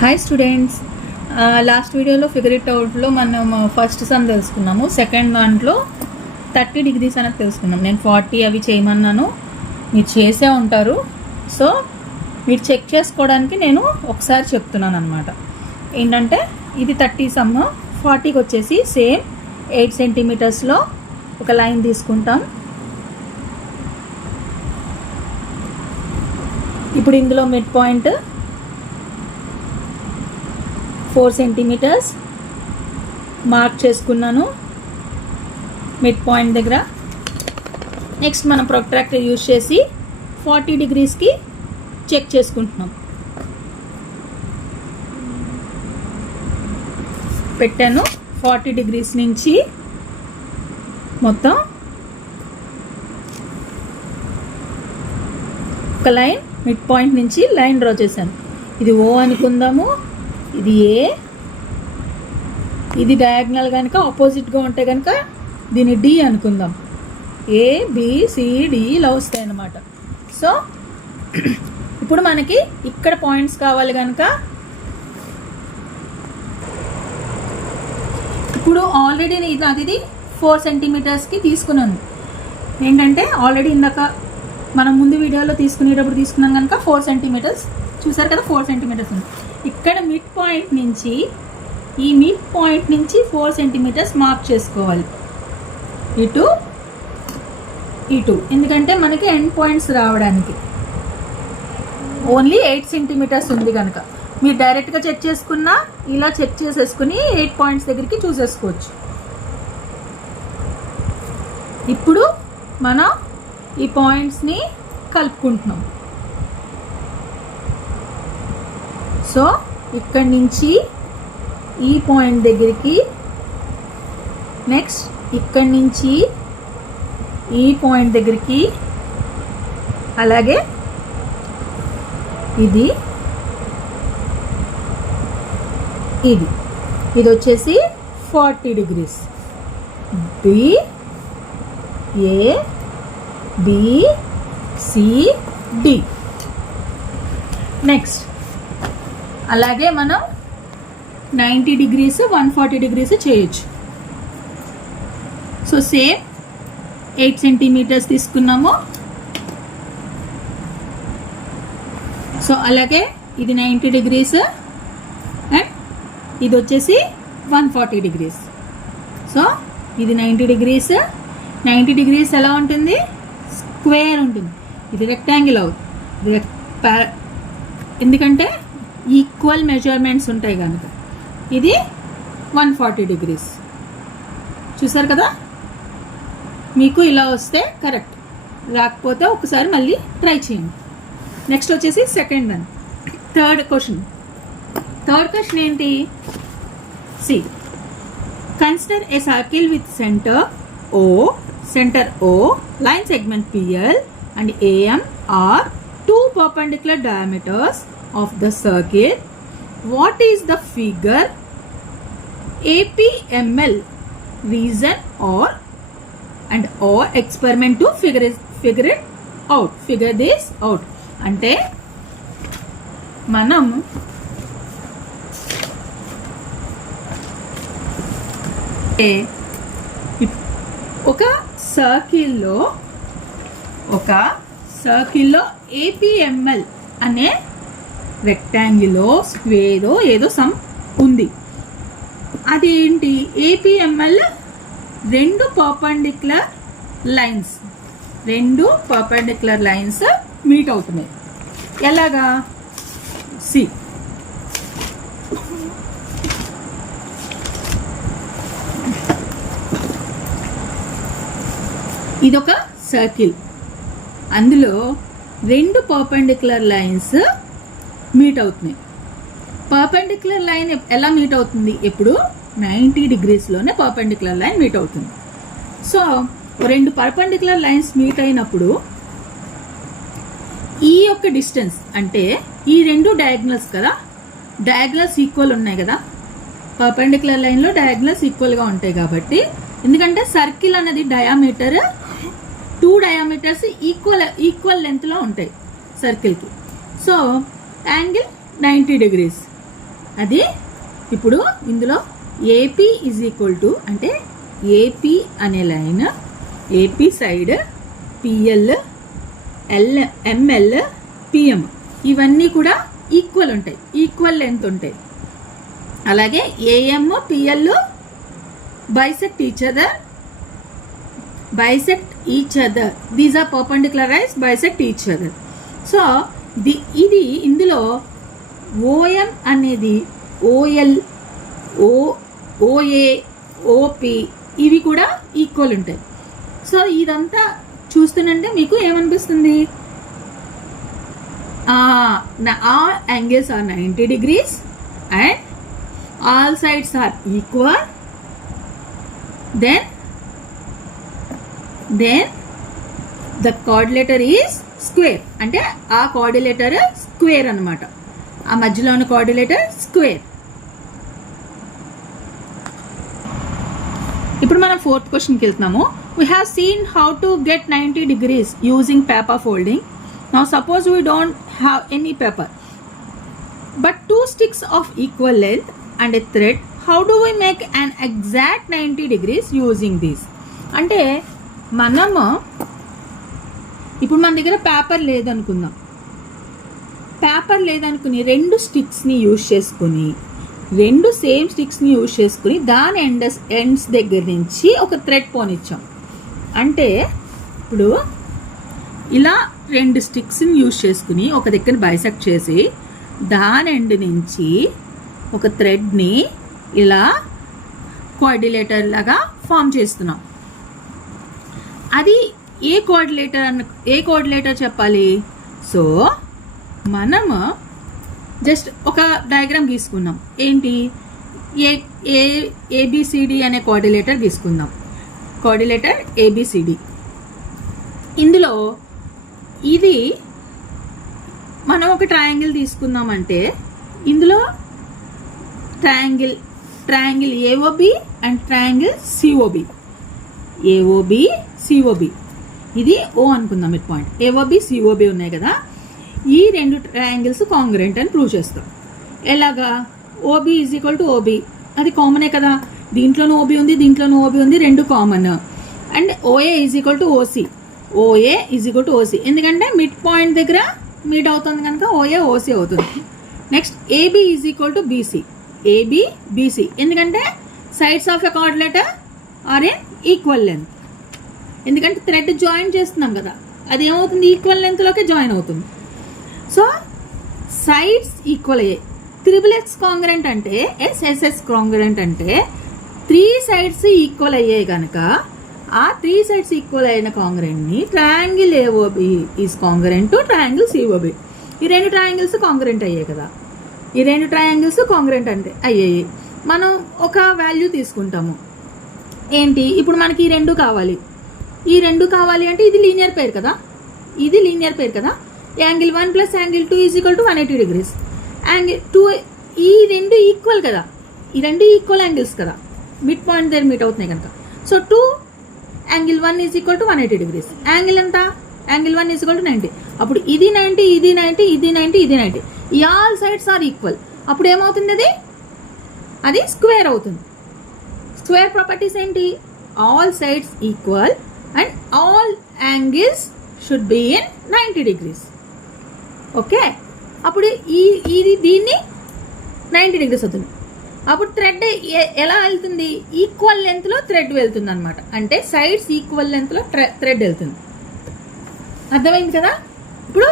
Hi students, last వీడియోలో figure it అవుట్లో మనం first some తెలుసుకున్నాము. సెకండ్ దాంట్లో 30 degrees అనేది తెలుసుకున్నాం. నేను 40 అవి చేయమన్నాను, మీరు చేసే ఉంటారు. సో మీరు చెక్ చేసుకోవడానికి నేను ఒకసారి చెప్తున్నాను అనమాట. ఏంటంటే ఇది 30 సమ్, 40కి వచ్చేసి సేమ్ 8 centimeters ఒక లైన్ తీసుకుంటాం. ఇప్పుడు ఇందులో మిడ్ పాయింట్ 4 centimeters మార్క్ చేసుకున్నాను మిడ్ పాయింట్ దగ్గర. నెక్స్ట్ మనం ప్రొట్రాక్టర్ యూజ్ చేసి 40 degreesకి చెక్ చేసుకుంటున్నాం. పెట్టాను 40 degrees నుంచి మొత్తం ఒక లైన్ మిడ్ పాయింట్ నుంచి లైన్ డ్రా చేశాను. ఇది ఓ అనుకుందాము, ఇది ఏ, ఇది డయాగ్నల్ కనుక ఆపోజిట్గా ఉంటే కనుక దీన్ని డి అనుకుందాం. ఏ బి సి డి ఇలా వస్తాయి అన్నమాట. సో ఇప్పుడు మనకి ఇక్కడ పాయింట్స్ కావాలి కనుక ఇప్పుడు ఆల్రెడీ ఇది 4 centimetersకి తీసుకున్నాను. ఏంటంటే ఆల్రెడీ ఇందాక మనం ముందు వీడియోలో తీసుకునేటప్పుడు తీసుకున్నాం కనుక 4 centimeters చూసారు కదా, 4 centimeters ఉంది. ఇక్కడ మిడ్ పాయింట్ నుంచి ఈ మిడ్ పాయింట్ నుంచి 4 centimeters మార్క్ చేసుకోవాలి ఇటు ఇటు, ఎందుకంటే మనకి ఎండ్ పాయింట్స్ రావడానికి. ఓన్లీ 8 centimeters ఉంది కనుక మీరు డైరెక్ట్గా చెక్ చేసుకున్నా ఇలా చెక్ చేసేసుకుని 8 points దగ్గరికి చూసేసుకోవచ్చు. ఇప్పుడు మనం ఈ పాయింట్స్ని కలుపుకుంటున్నాం. సో ఇక్కడి నుంచి ఈ పాయింట్ దగ్గరికి, నెక్స్ట్ ఇక్కడి నుంచి ఈ పాయింట్ దగ్గరికి, అలాగే ఇది ఇది ఇది వచ్చేసి 40 degrees. B A B C D. Next అలాగే మనం 90 degrees 140 degrees చేయొచ్చు. సో సేమ్ 8 centimeters తీసుకున్నాము. సో అలాగే ఇది 90 degrees అండ్ ఇది వచ్చేసి 140 degrees. సో ఇది 90 degrees. 90 degrees ఎలా ఉంటుంది? స్క్వేర్ ఉంటుంది. ఇది రెక్టాంగిల్ అవుతుంది ఎందుకంటే ఈక్వల్ మెజర్మెంట్స్ ఉంటాయి కనుక. ఇది 140 degrees. చూసారు కదా, మీకు ఇలా వస్తే కరెక్ట్, రాకపోతే ఒకసారి మళ్ళీ ట్రై చేయండి. నెక్స్ట్ వచ్చేసి సెకండ్ వన్, థర్డ్ క్వశ్చన్ ఏంటి? C, consider a circle with centre O, line segment PL and AM are two perpendicular diameters of the circle. What is the figure APML? Reason or experiment to figure it out. Figure this out. అంటే మనం ఒక సర్కిల్లో APML అనే రెక్టాంగిలో స్క్వేరో ఏదో some ఉంది. అదేంటి? APML రెండు perpendicular lines meet అవుతున్నాయి. ఎలాగా? సి, ఇదొక సర్కిల్, అందులో రెండు పర్పెండిక్యులర్ లైన్స్ మీట్ అవుతున్నాయి. పర్పెండిక్యులర్ లైన్ ఎలా మీట్ అవుతుంది? ఎప్పుడు 90 degreesలోనే పర్పెండిక్యులర్ లైన్ మీట్ అవుతుంది. సో రెండు పర్పెండిక్యులర్ లైన్స్ మీట్ అయినప్పుడు ఈ యొక్క డిస్టెన్స్ అంటే ఈ రెండు డయాగ్నల్స్ కదా, డయాగ్నల్స్ ఈక్వల్ ఉన్నాయి కదా, పర్పెండిక్యులర్ లైన్లో డయాగ్నల్స్ ఈక్వల్గా ఉంటాయి కాబట్టి, ఎందుకంటే సర్కిల్ అనేది డయామీటర్ 2 diameters ఈక్వల్ లెంత్లో ఉంటాయి సర్కిల్కి. So angle 90 degrees. అది ఇప్పుడు ఇందులో ఏపీ ఈజ్ ఈక్వల్ టు అంటే ఏపీ అనే line AP side PL ML PM ఇవన్నీ కూడా ఈక్వల్ ఉంటాయి, ఈక్వల్ లెంత్ ఉంటాయి. అలాగే AM PL bisect each other, these are perpendicularized, bisect each other. So ఇది ఇందులో ఓఎం అనేది ఓఎల్ ఓఏ ఓపి ఇవి కూడా ఈక్వల్ ఉంటాయి. సో ఇదంతా చూస్తుంటే మీకు ఏమనిపిస్తుంది? all angles are 90 degrees and all sides are equal. Then the quadrilateral is square. అంటే ఆ quadrilateral స్క్వేర్ అన్నమాట. ఆ మధ్యలో ఉన్న quadrilateral స్క్వేర్. ఇప్పుడు మనం ఫోర్త్ క్వశ్చన్కి వెళ్తున్నాము. We have seen how to get 90 degrees using paper folding. Now suppose we don't have any paper but two sticks of equal length and a thread. How do we make an exact 90 degrees using this? అంటే మనము ఇప్పుడు మన దగ్గర paper లేదనుకుందాం. Paper లేదనుకుని రెండు స్టిక్స్ని use చేసుకుని రెండు same స్టిక్స్ని use చేసుకుని దాని ఎండ్స్ దగ్గర నుంచి ఒక థ్రెడ్ పోనిచ్చాం. అంటే ఇప్పుడు ఇలా రెండు స్టిక్స్ని యూజ్ చేసుకుని ఒక దగ్గర బైసెక్ట్ చేసి దాని ఎండ్ నుంచి ఒక థ్రెడ్ని ఇలా కోఆర్డినేటర్ లాగా ఫామ్ చేస్తున్నాం. అది ఏ కోఆర్డినేటర్ చెప్పాలి? సో మనము జస్ట్ ఒక డయాగ్రామ్ గీసుకున్నాం. ఏంటి? ఏబిసిడి అనే కోఆర్డినేటర్ గీసుకుందాం. Coordinator A B C D. ఇందులో ఇది మనం ఒక ట్రయాంగిల్ తీసుకుందామంటే ఇందులో triangle AOB and triangle COB. AOB COB ఇది ఓ అనుకుందాం. మిడ్ పాయింట్ ఏఓబి సిఓబి ఉన్నాయి కదా. ఈ రెండు ట్రయాంగిల్స్ కాంగ్రెంట్ అని ప్రూవ్ చేస్తాం. ఎలాగా? OB is equal to OB, అది కామనే కదా. దీంట్లోనూ ఓబి ఉంది, దీంట్లోనూ ఓబి ఉంది, రెండు common. And OA is equal to OC, OA is equal to OC, ఎందుకంటే మిడ్ పాయింట్ దగ్గర మీట్ అవుతుంది కనుక ఓఏ ఓసి అవుతుంది. Next AB is equal to BC, AB BC, ఎందుకంటే sides of a coordinator are in equal length. ఎందుకంటే thread join చేస్తున్నాం కదా, అది ఏమవుతుంది? ఈక్వల్ లెంత్లోకి జాయిన్ అవుతుంది. సో సైడ్స్ ఈక్వల్ అయ్యాయి. త్రిబుల్ ఎక్స్ కాంగ్రెంట్ అంటే ఎస్ఎస్ఎస్ కాంగ్రెంట్ అంటే త్రీ సైడ్స్ ఈక్వల్ అయ్యాయి కనుక ఆ త్రీ సైడ్స్ ఈక్వల్ అయిన కాంగ్రెంట్ని triangle AOB is congruent to triangle COB. ఈ రెండు ట్రయాంగిల్స్ కాంగ్రెంట్ అయ్యాయి కదా. ఈ రెండు ట్రయాంగిల్స్ కాంగ్రెంట్ అంటే అయ్యాయి. మనం ఒక వాల్యూ తీసుకుంటాము. ఏంటి? ఇప్పుడు మనకి ఈ రెండు కావాలి. ఈ రెండు కావాలి అంటే ఇది లీనియర్ పెయిర్ కదా, ఇది లీనియర్ పెయిర్ కదా. Angle 1 plus angle 2 is equal to 180 degrees. Angle 2 ఈ రెండు ఈక్వల్ కదా, ఈ రెండు ఈక్వల్ యాంగిల్స్ కదా, మిడ్ పాయింట్ దగ్గర మీట్ అవుతున్నాయి కనుక. So 2 angle 1 is equal to 180 degrees. Angle ఎంత? Angle 1 is equal to 90. అప్పుడు ఇది 90, ఇది 90, ఇది 90, ఇది 90. ఈ ఆల్ సైడ్స్ ఆర్ ఈక్వల్. అప్పుడు ఏమవుతుంది? అది స్క్వేర్ అవుతుంది. స్క్వేర్ ప్రాపర్టీస్ ఏంటి? All sides equal and all angles should be in 90 degrees. Okay, అప్పుడు ఇది దీన్ని 90 degrees అవుతుంది. అప్పుడు థ్రెడ్ ఎలా వెళ్తుంది? ఈక్వల్ లెంత్లో థ్రెడ్ వెళ్తుంది అనమాట. అంటే సైడ్స్ ఈక్వల్ లెంత్లో థ్రెడ్ వెళ్తుంది. అర్థమైంది కదా. ఇప్పుడు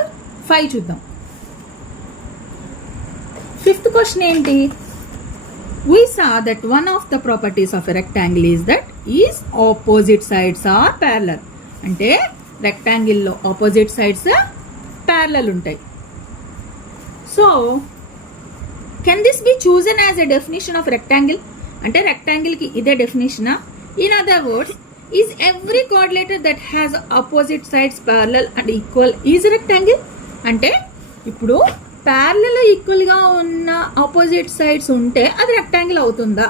5 చూద్దాం. ఫిఫ్త్ క్వశ్చన్ ఏంటి? We saw that one of the properties of a rectangle is that its opposite sides are parallel. అంటే రెక్టాంగిల్ లో ఆపోజిట్ సైడ్స్ ప్యారలల్ ఉంటాయి. So can this be chosen as a definition of rectangle? అంటే rectangle కి ఇదే డెఫినేషనా? In other words, is every coordinator that has opposite sides parallel and equal is rectangle? అంటే ఇప్పుడు parallel equal గా ఉన్న opposite sides ఉంటే అది రెక్టాంగిల్ అవుతుందా?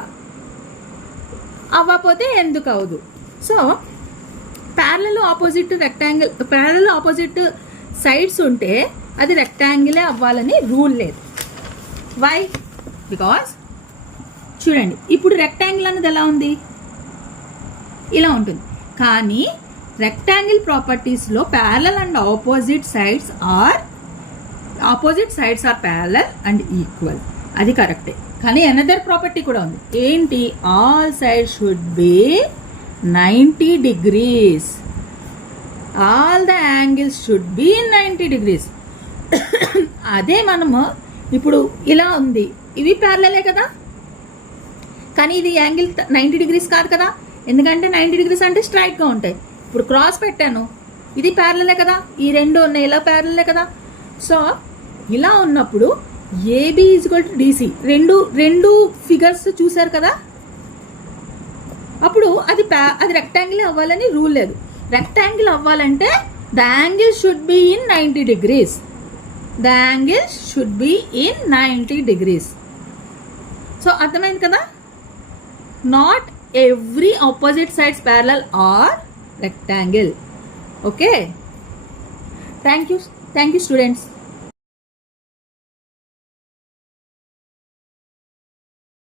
అవ్వకపోతే ఎందుకు అవదు? సో ప్యారలల్ ఆపోజిట్ సైడ్స్ ఉంటే అది రెక్టాంగిలే అవ్వాలని రూల్ లేదు. వై? బికాస్ చూడండి ఇప్పుడు రెక్టాంగిల్ అనేది ఎలా ఉంది, ఇలా ఉంటుంది. కానీ రెక్టాంగిల్ ప్రాపర్టీస్లో parallel and opposite sides are parallel and equal, అది కరెక్టే. కానీ అనదర్ ప్రాపర్టీ కూడా ఉంది, ఏంటి, all sides should be 90 degrees, all the angles should be 90 degrees. అదే మనము ఇప్పుడు ఇలా ఉంది, ఇవి ప్యారలలే కదా, కానీ ఇది యాంగిల్ 90 degrees కాదు కదా, ఎందుకంటే 90 degrees అంటే స్ట్రైట్గా ఉంటాయి. ఇప్పుడు క్రాస్ పెట్టాను, ఇది ప్యారలలే కదా, ఈ రెండు ఉన్నాయి ఇలా ప్యారలలే కదా. సో ఇలా ఉన్నప్పుడు ఏబి ఈజ్వల్ టు డిసి, రెండు ఫిగర్స్ చూసారు కదా, అప్పుడు అది రెక్టాంగిల్ అవ్వాలని రూల్ లేదు. రెక్టాంగిల్ అవ్వాలంటే the angle should be in 90 degrees, the angle should be in 90 degrees. So అర్థమైంది కదా, not every opposite sides parallel are rectangle. Okay, thank you students.